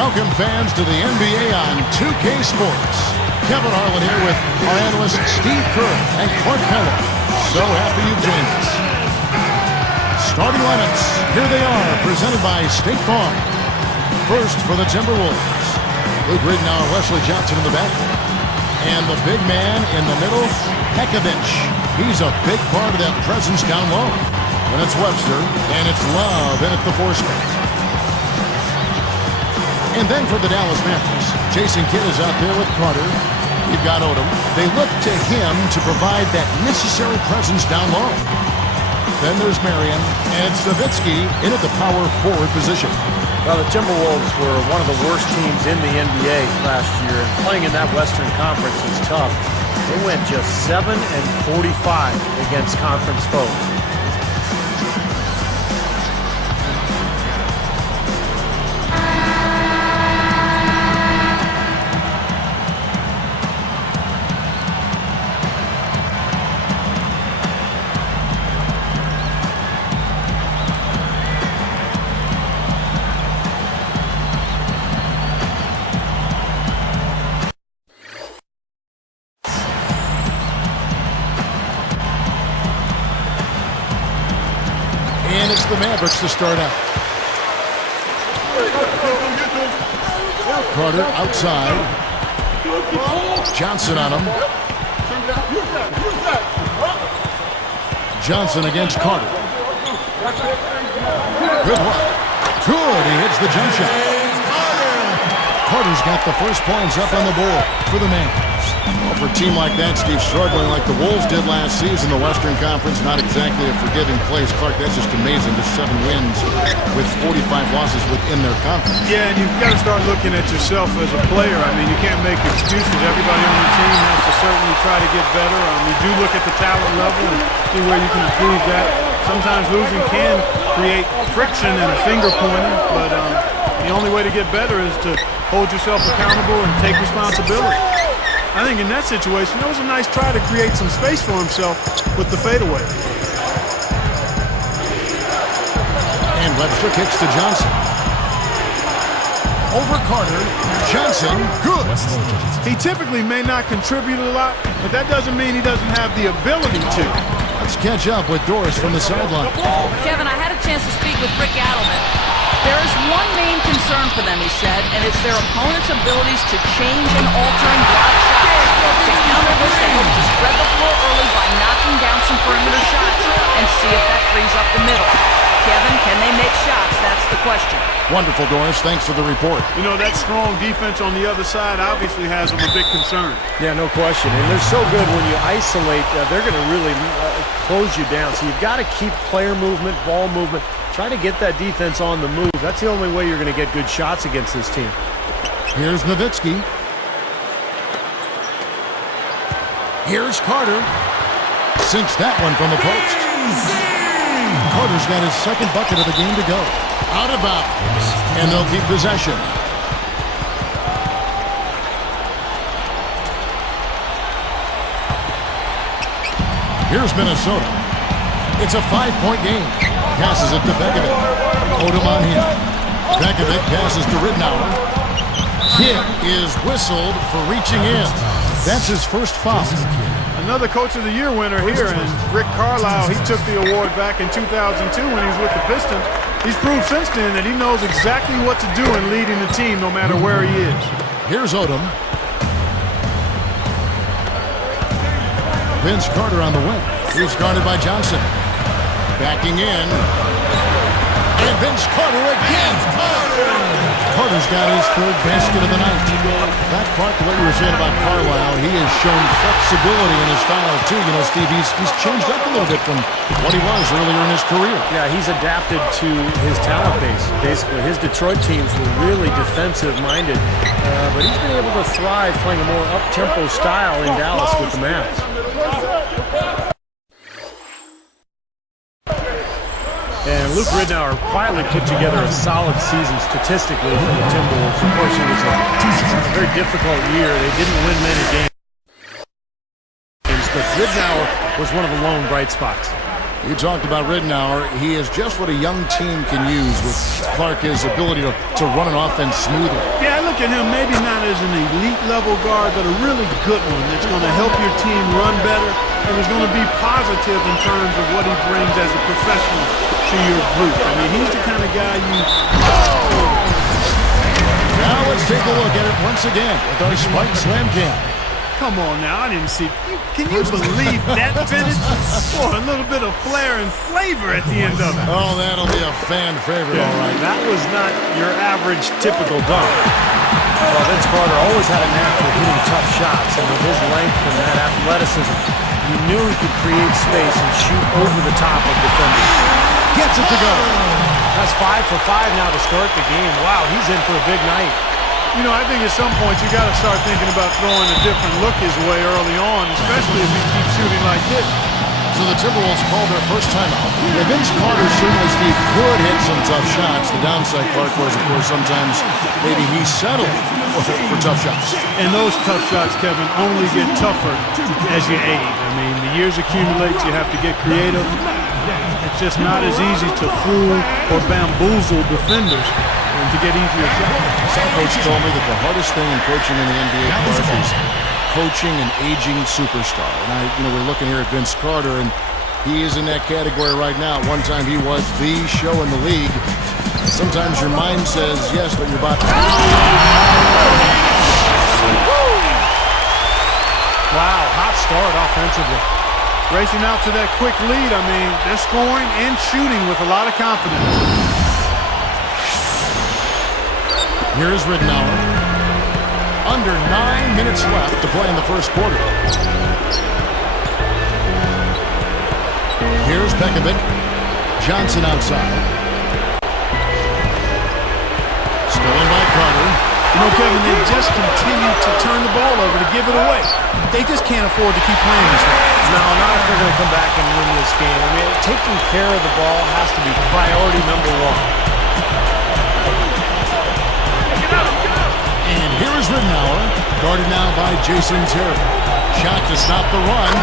Welcome, fans, to the NBA on 2K Sports. Kevin Harlan here with our analysts Steve Kerr and Clark Keller. So happy you've joined us. Starting lineups, here they are, presented by State Farm. First for the Timberwolves, Luke Ridnour, Wesley Johnson in the back. And the big man in the middle, Pekovic. He's a big part of that presence down low. And it's Webster, and it's Love in at the 4 spot. And then for the Dallas Mavericks, Jason Kidd is out there with Carter. You've got Odom. They look to him to provide that necessary presence down low. Then there's Marion, and it's Nowitzki in at the power forward position. Well, the Timberwolves were one of the worst teams in the NBA last year, and playing in that Western Conference is tough. They went just 7-45 against conference foes. And it's the Mavericks to start out. Carter outside. Johnson on him. Johnson against Carter. Good one. Good. He hits the jump shot. Carter's got the first points up on the board for the Mavs. Well, for a team like that, Steve, struggling like the Wolves did last season, the Western Conference, not exactly a forgiving place. Clark, that's just amazing. Just 7 wins with 45 losses within their conference. Yeah, and you've got to start looking at yourself as a player. I mean, you can't make excuses. Everybody on the team has to certainly try to get better. You do look at the talent level and see where you can improve that. Sometimes losing can create friction and finger pointing, but the only way to get better is to hold yourself accountable and take responsibility. I think in that situation, that was a nice try to create some space for himself with the fadeaway. And Webster kicks to Johnson. Over Carter. Johnson, good. He typically may not contribute a lot, but that doesn't mean he doesn't have the ability to. Let's catch up with Doris from the sideline. Kevin, I had a chance to speak with Rick Adelman. There is one main concern for them, he said, and it's their opponent's abilities to change and alter and block shots. To counter this, they hope to spread the floor early by knocking down some perimeter shots and see if that frees up the middle. Kevin, can they make shots? That's the question. Wonderful, Doris. Thanks for the report. You know, that strong defense on the other side obviously has them a big concern. Yeah, no question. And they're so good when you isolate, they're going to really close you down. So you've got to keep player movement, ball movement. Try to get that defense on the move. That's the only way you're going to get good shots against this team. Here's Nowitzki. Here's Carter. Sinks that one from the post. Carter's got his second bucket of the game to go. Out of bounds. And they'll keep possession. Here's Minnesota. It's a 5-point game. Passes it to Pekovic. Odom on him. Pekovic passes to Ridnour. Kidd is whistled for reaching in. That's his first foul. Another Coach of the Year winner here, and Rick Carlisle, he took the award back in 2002 when he was with the Pistons. He's proved since then that he knows exactly what to do in leading the team no matter where he is. Here's Odom. Vince Carter on the wing. He's guarded by Johnson. Backing in. And Vince Carter again. Carter's got his third basket of the night. Back, Clark, to what you were saying about Carlisle, he has shown flexibility in his style, too. You know, Steve, he's changed up a little bit from what he was earlier in his career. Yeah, he's adapted to his talent base, basically. His Detroit teams were really defensive-minded, but he's been able to thrive playing a more up-tempo style in Dallas with the Mavs. And Luke Ridnour quietly put together a solid season statistically for the Timberwolves. Of course, it was a very difficult year. They didn't win many games, but Ridnour was one of the lone bright spots. You talked about Ridnour. He is just what a young team can use with Clark, his ability to run an offense smoothly. Yeah, I look at him maybe not as an elite level guard, but a really good one that's going to help your team run better and is going to be positive in terms of what he brings as a professional to your group. I mean, he's the kind of guy you... Now let's take a look at it once again with our Spike Slam Cam. Come on now, I didn't see. Can you believe that finish? Boy, a little bit of flair and flavor at the end of it. Oh, that'll be a fan favorite, all right. That was not your average typical dunk. Well, Vince Carter always had a knack for hitting tough shots, and with his length and that athleticism, he knew he could create space and shoot over the top of defenders. Gets it to go. That's 5 for 5 now to start the game. Wow, he's in for a big night. You know, I think at some point you got to start thinking about throwing a different look his way early on, especially if he keeps shooting like this. So the Timberwolves called their first timeout. Yeah, Vince Carter certainly, Steve, could hit some tough shots. The downside, Clark, was, of course, sometimes maybe he settled for tough shots. And those tough shots, Kevin, only get tougher as you age. I mean, the years accumulate, you have to get creative. It's just not as easy to fool or bamboozle defenders and to get easier shots. Some coach told me that the hardest thing in coaching in the NBA, Clark, is coaching an aging superstar. And we're looking here at Vince Carter, and he is in that category right now. At one time, he was the show in the league. Sometimes your mind says yes, but your body... Wow, hot start offensively. Racing out to that quick lead, I mean, they're scoring and shooting with a lot of confidence. Here's Ridnour. Under 9 minutes left to play in the first quarter. Here's Pekovic. Johnson outside. Stolen by Carter. You know, Kevin, they just continue to turn the ball over to give it away. They just can't afford to keep playing this way. No, not if they're going to come back and win this game. I mean, taking care of the ball has to be priority number one. And here is Ridnour, guarded now by Jason Terry. Shot to stop the run,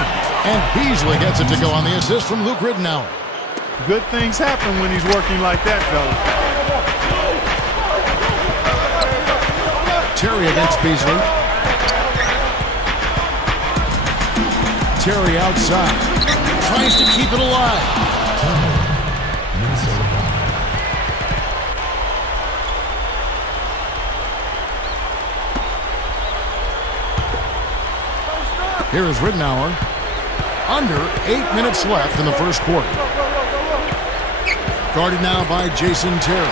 and Beasley gets it to go on the assist from Luke Ridnour. Good things happen when he's working like that, fella. Terry against Beasley. Terry outside. Tries to keep it alive. Here is Ridnour. Under 8 minutes left in the first quarter. Guarded now by Jason Terry.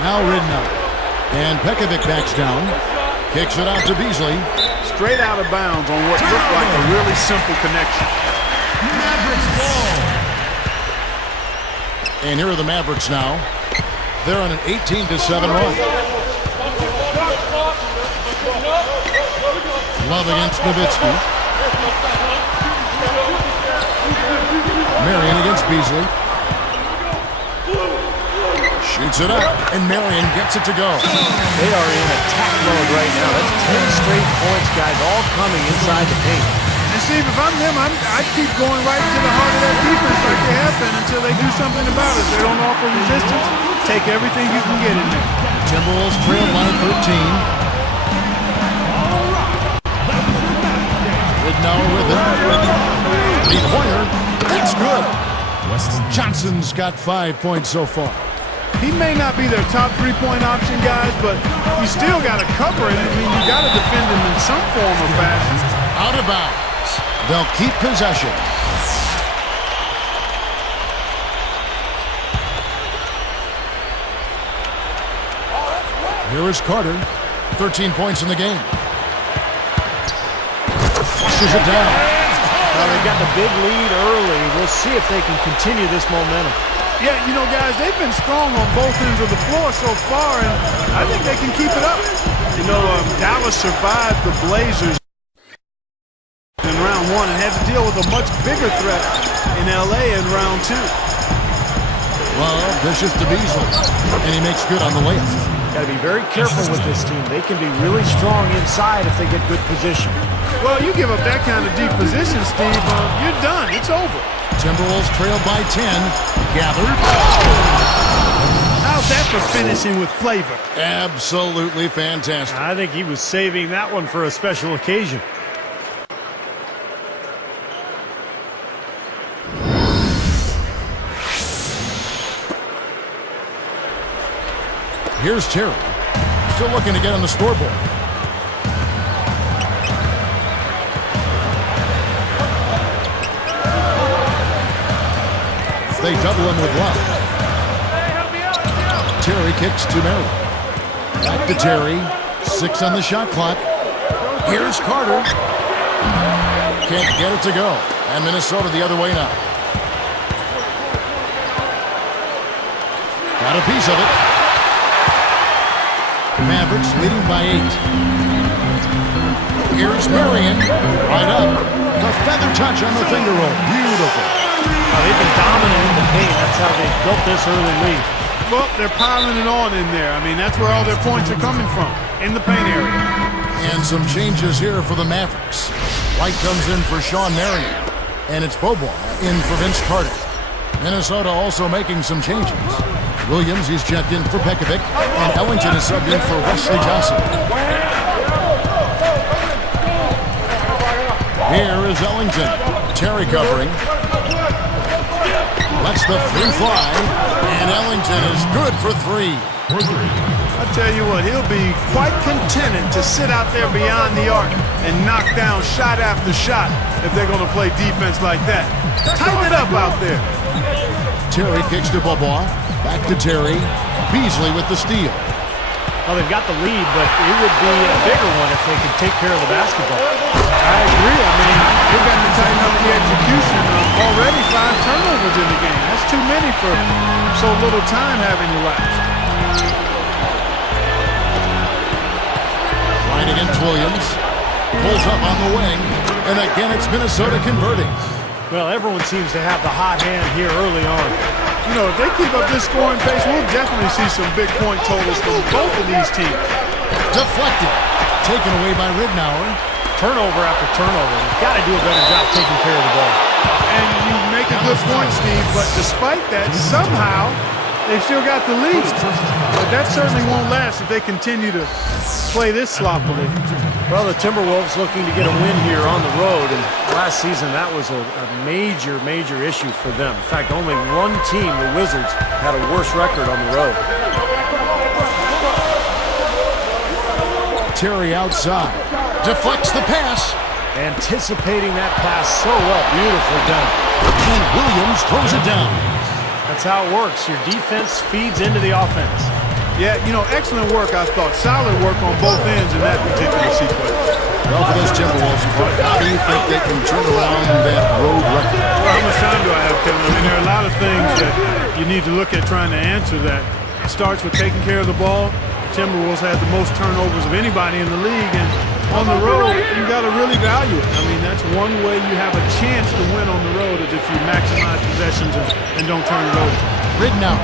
Now Ridnour. And Pekovic backs down. Kicks it out to Beasley. Straight out of bounds on what looked like a really simple connection. Mavericks ball. And here are the Mavericks now. They're on an 18-7 run. Love against Nowitzki. Marion against Beasley. Shoots it up, and Marion gets it to go. They are in attack mode right now. That's 10 straight points, guys, all coming inside the paint. And Steve, if I'm them, I'd keep going right to the heart of that defense like they have been until they do something about it. If they don't offer resistance, take everything you can get in there. Timberwolves trail by 13. Ridnour with it. Three-pointer. That's good. Johnson's got 5 points so far. He may not be their top three-point option, guys, but you still got to cover him. I mean, you got to defend him in some form or fashion. Out of bounds. They'll keep possession. Here is Carter. 13 points in the game. Flushes it down. Well, they got the big lead early. We'll see if they can continue this momentum. Yeah, you know, guys, they've been strong on both ends of the floor so far, and I think they can keep it up. You know, Dallas survived the Blazers in round one and had to deal with a much bigger threat in L.A. in round two. Well, vicious to Beasley, and he makes good on the layup. Got to be very careful with this team. They can be really strong inside if they get good position. Well, you give up that kind of deep position, Steve, you're done. It's over. Timberwolves trail by 10. Gathered. How's that for finishing with flavor? Absolutely fantastic. I think he was saving that one for a special occasion. Here's Terry. Still looking to get on the scoreboard. They double him with love. Terry kicks to Mary. Back to Terry. 6 on the shot clock. Here's Carter. Can't get it to go. And Minnesota the other way now. Got a piece of it. Mavericks leading by 8. Here's Marion. Right up. The feather touch on the finger roll. Beautiful. They've been dominant in the paint. That's how they built this early lead. Well, they're piling it on in there. I mean, that's where all their points are coming from, in the paint area. And some changes here for the Mavericks. White comes in for Sean Marion. And it's Bobois in for Vince Carter. Minnesota also making some changes. Williams is checked in for Pekovic. And Ellington is subbed in for Wesley Johnson. Here is Ellington. Terry covering. Lets the three fly. And Ellington is good for 3. I tell you what, he'll be quite contented to sit out there beyond the arc and knock down shot after shot if they're going to play defense like that. Tighten it up out there. Terry kicks to Bobois. Back to Terry. Beasley with the steal. Well, they've got the lead, but it would be a bigger one if they could take care of the basketball. I agree. I mean, they've got to tighten up the execution. Already 5 turnovers in the game. That's too many for so little time having elapsed. Right against Williams. Pulls up on the wing. And again, it's Minnesota converting. Well, everyone seems to have the hot hand here early on. You know, if they keep up this scoring pace, we'll definitely see some big point totals from both of these teams. Deflected. Taken away by Ridnour. Turnover after turnover. You've got to do a better job taking care of the ball. And you make a good point, Steve, but despite that, somehow they've still got the lead. But that certainly won't last if they continue to play this sloppily. Well, the Timberwolves looking to get a win here on the road, and last season that was a major, major issue for them. In fact, only one team, the Wizards, had a worse record on the road. Terry outside. Deflects the pass. Anticipating that pass so well. Beautifully done. And Williams throws it down. That's how it works. Your defense feeds into the offense. Yeah, you know, excellent work, I thought. Solid work on both ends in that particular sequence. Well, for those Timberwolves, how do you think they can turn around that road record? Well, how much time do I have, Kevin? I mean, there are a lot of things that you need to look at trying to answer that. It starts with taking care of the ball. Timberwolves had the most turnovers of anybody in the league, and on the road, you got to really value it. I mean, that's one way you have a chance to win on the road is if you maximize possessions and don't turn it over. Ridnour.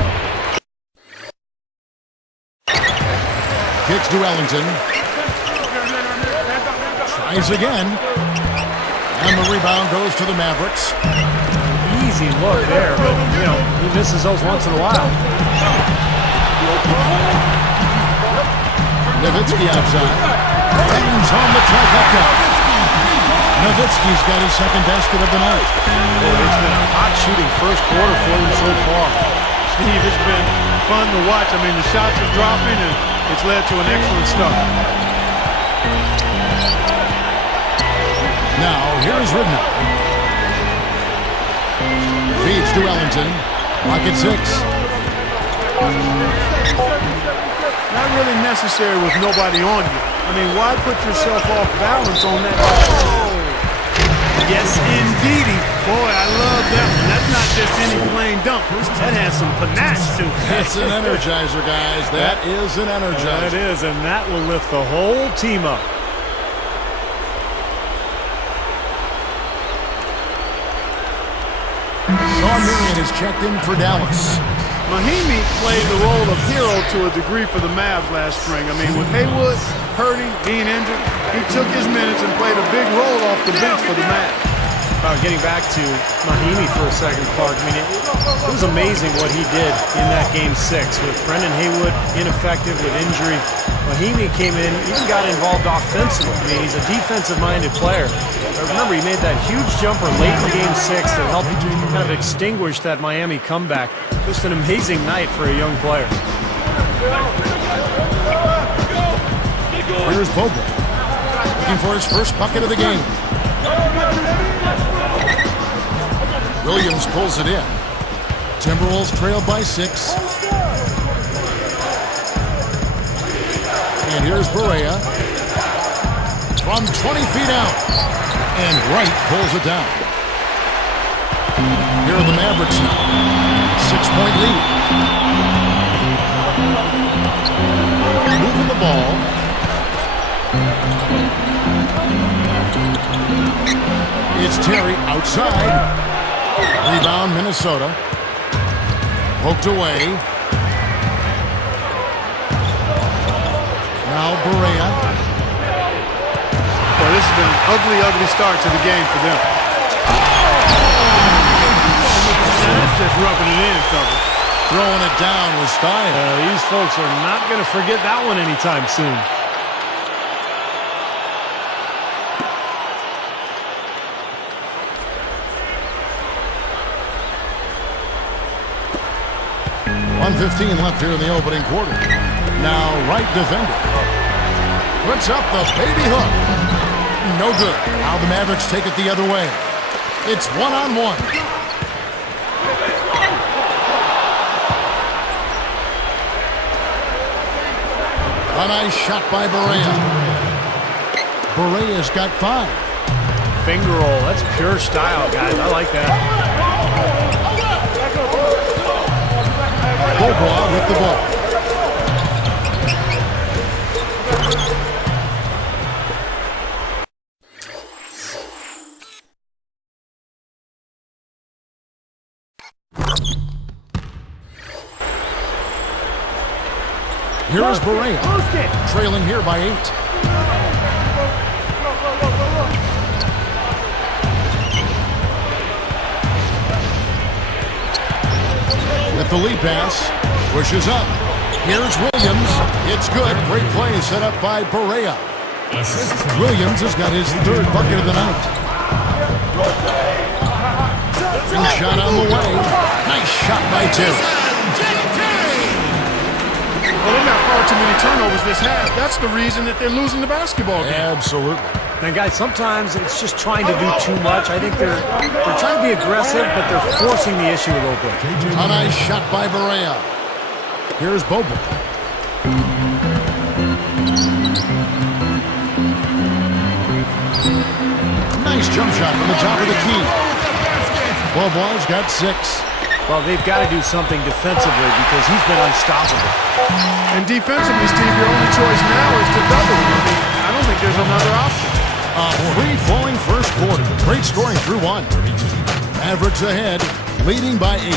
Kicks to Ellington. Tries again. And the rebound goes to the Mavericks. Easy look there, but, you know, he misses those once in a while. Nowitzki outside. Bangs on the trifecta. Nowitzki's got his second basket of the night. Boy, it's been a hot shooting first quarter for him so far. Steve, it's been fun to watch. I mean, the shots are dropping, and it's led to an excellent start. Now, here's Ridnour. Feeds to Ellington. Clock at 6. Not really necessary with nobody on you. I mean, why put yourself off balance on that? Oh. Yes, indeedy. Boy, I love that one. That's not just any plain dunk. That has some panache to it. That's an energizer, guys. That is an energizer. That is, and that will lift the whole team up. Sean Marion is checked in for Dallas. Mahimi played the role of hero to a degree for the Mavs last spring. I mean, with Haywood hurting, being injured, he took his minutes and played a big role off the bench for the Mavs. Getting back to Mahimi for a second, Clark. I mean, it was amazing what he did in that Game 6 with Brendan Haywood ineffective with injury. Mahimi came in, even got involved offensively. I mean, he's a defensive-minded player. Remember, he made that huge jumper late in Game 6 that helped kind of extinguish that Miami comeback. Just an amazing night for a young player. Here's Bobo, looking for his first bucket of the game. Williams pulls it in. Timberwolves trail by 6. And here's Barea from 20 feet out. And Wright pulls it down. Here are the Mavericks now. 6-point lead. Moving the ball. It's Terry outside. Rebound, Minnesota. Poked away. Now Barea. Well, this has been an ugly, ugly start to the game for them. That's just rubbing it in, fellas. Throwing it down with style. These folks are not going to forget that one anytime soon. .115 left here in the opening quarter. Now right defender. Puts up the baby hook. No good. Now the Mavericks take it the other way. It's one-on-one. A nice shot by Barea. Barea's got 5. Finger roll. That's pure style, guys. I like that. Bobois with the ball. Here is Barea, trailing here by 8. With the lead pass, pushes up. Here's Williams. It's good. Great play set up by Barea. Williams has got his 3rd bucket of the night. And shot on the way. Nice shot by 2. Well, they've got far too many turnovers this half. That's the reason that they're losing the basketball game. Absolutely. And guys, sometimes it's just trying to do too much. I think they're trying to be aggressive, but they're forcing the issue a little bit. A nice shot by Barea. Here's Bobo. Nice jump shot from the top of the key. Bobo's got 6. Well, they've got to do something defensively because he's been unstoppable. And defensively, Steve, your only choice now is to double him. I don't think there's another option. A free-flowing first quarter. Great scoring through 1. Mavericks ahead, leading by 8.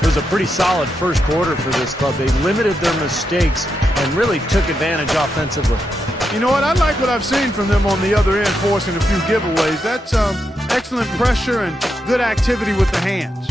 It was a pretty solid first quarter for this club. They limited their mistakes and really took advantage offensively. You know what? I like what I've seen from them on the other end, forcing a few giveaways. That's excellent pressure and good activity with the hands.